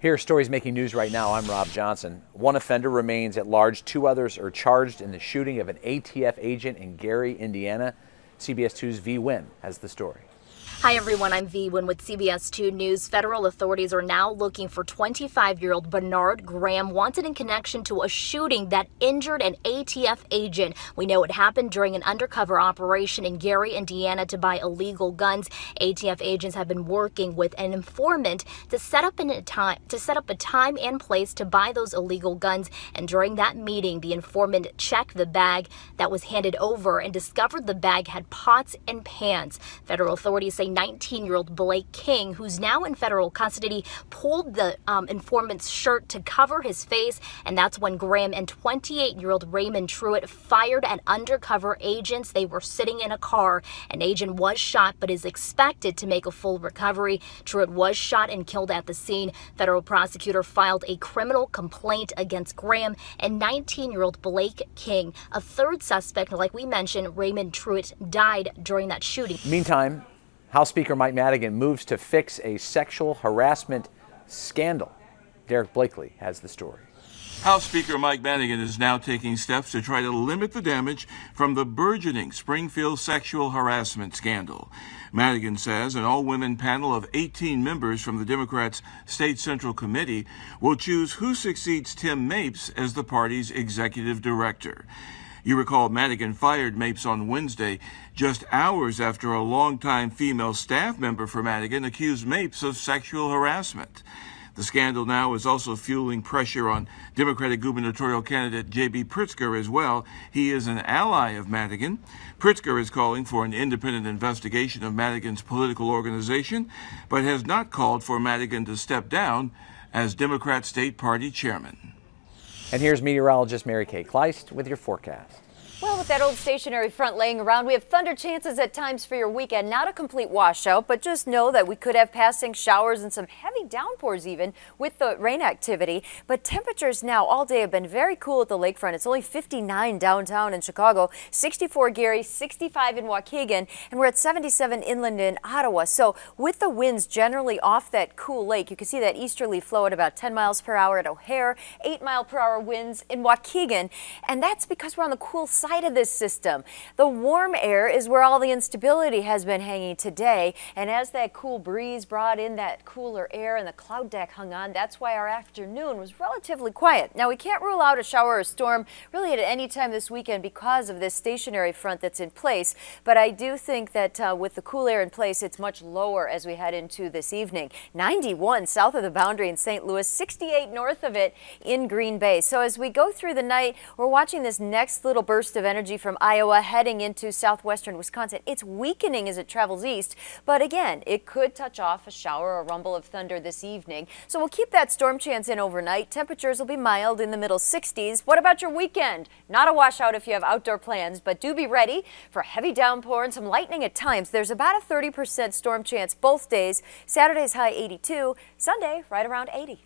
Here are stories making news right now. I'm Rob Johnson. One offender remains at large. 2 others are charged in the shooting of an ATF agent in Gary, Indiana. CBS 2's V. Wynn has the story. Hi everyone, I'm V. Wynn with CBS 2 News. Federal authorities are now looking for 25-year-old Bernard Graham, wanted in connection to a shooting that injured an ATF agent. We know it happened during an undercover operation in Gary, Indiana to buy illegal guns. ATF agents have been working with an informant to set up a time and place to buy those illegal guns. And during that meeting, the informant checked the bag that was handed over and discovered the bag had pots and pans. Federal authorities say 19-year-old Blake King, who's now in federal custody, pulled the informant's shirt to cover his face, and that's when Graham and 28-year-old Raymond Truitt fired at undercover agents. They were sitting in a car. An agent was shot but is expected to make a full recovery. Truitt was shot and killed at the scene. Federal prosecutor filed a criminal complaint against Graham and 19-year-old Blake King. A third suspect, like we mentioned, Raymond Truitt, died during that shooting. Meantime, House Speaker Mike Madigan moves to fix a sexual harassment scandal. Derek Blakely has the story. House Speaker Mike Madigan is now taking steps to try to limit the damage from the burgeoning Springfield sexual harassment scandal. Madigan says an all-women panel of 18 members from the Democrats' State Central Committee will choose who succeeds Tim Mapes as the party's executive director. You recall Madigan fired Mapes on Wednesday, just hours after a longtime female staff member for Madigan accused Mapes of sexual harassment. The scandal now is also fueling pressure on Democratic gubernatorial candidate J.B. Pritzker as well. He is an ally of Madigan. Pritzker is calling for an independent investigation of Madigan's political organization, but has not called for Madigan to step down as Democrat State Party chairman. And here's meteorologist Kay Kleist with your forecast. Well, with that old stationary front laying around, we have thunder chances at times for your weekend. Not a complete washout, but just know that we could have passing showers and some heavy downpours even with the rain activity. But temperatures now all day have been very cool at the lakefront. It's only 59 downtown in Chicago, 64 Gary, 65 in Waukegan, and we're at 77 inland in Ottawa. So with the winds generally off that cool lake, you can see that easterly flow at about 10 miles per hour at O'Hare, 8-mile-per-hour winds in Waukegan, and that's because we're on the cool side of this system. The warm air is where all the instability has been hanging today, and as that cool breeze brought in that cooler air and the cloud deck hung on, that's why our afternoon was relatively quiet. Now, we can't rule out a shower or storm really at any time this weekend because of this stationary front that's in place, but I do think that with the cool air in place, it's much lower as we head into this evening. 91 south of the boundary in St. Louis, 68 north of it in Green Bay. So as we go through the night, we're watching this next little burst of energy from Iowa heading into southwestern Wisconsin. It's weakening as it travels east, but again, it could touch off a shower or rumble of thunder this evening. So we'll keep that storm chance in overnight. Temperatures will be mild in the middle 60s. What about your weekend? Not a washout if you have outdoor plans, but do be ready for heavy downpour and some lightning at times. There's about a 30% storm chance both days. Saturday's high 82, Sunday right around 80.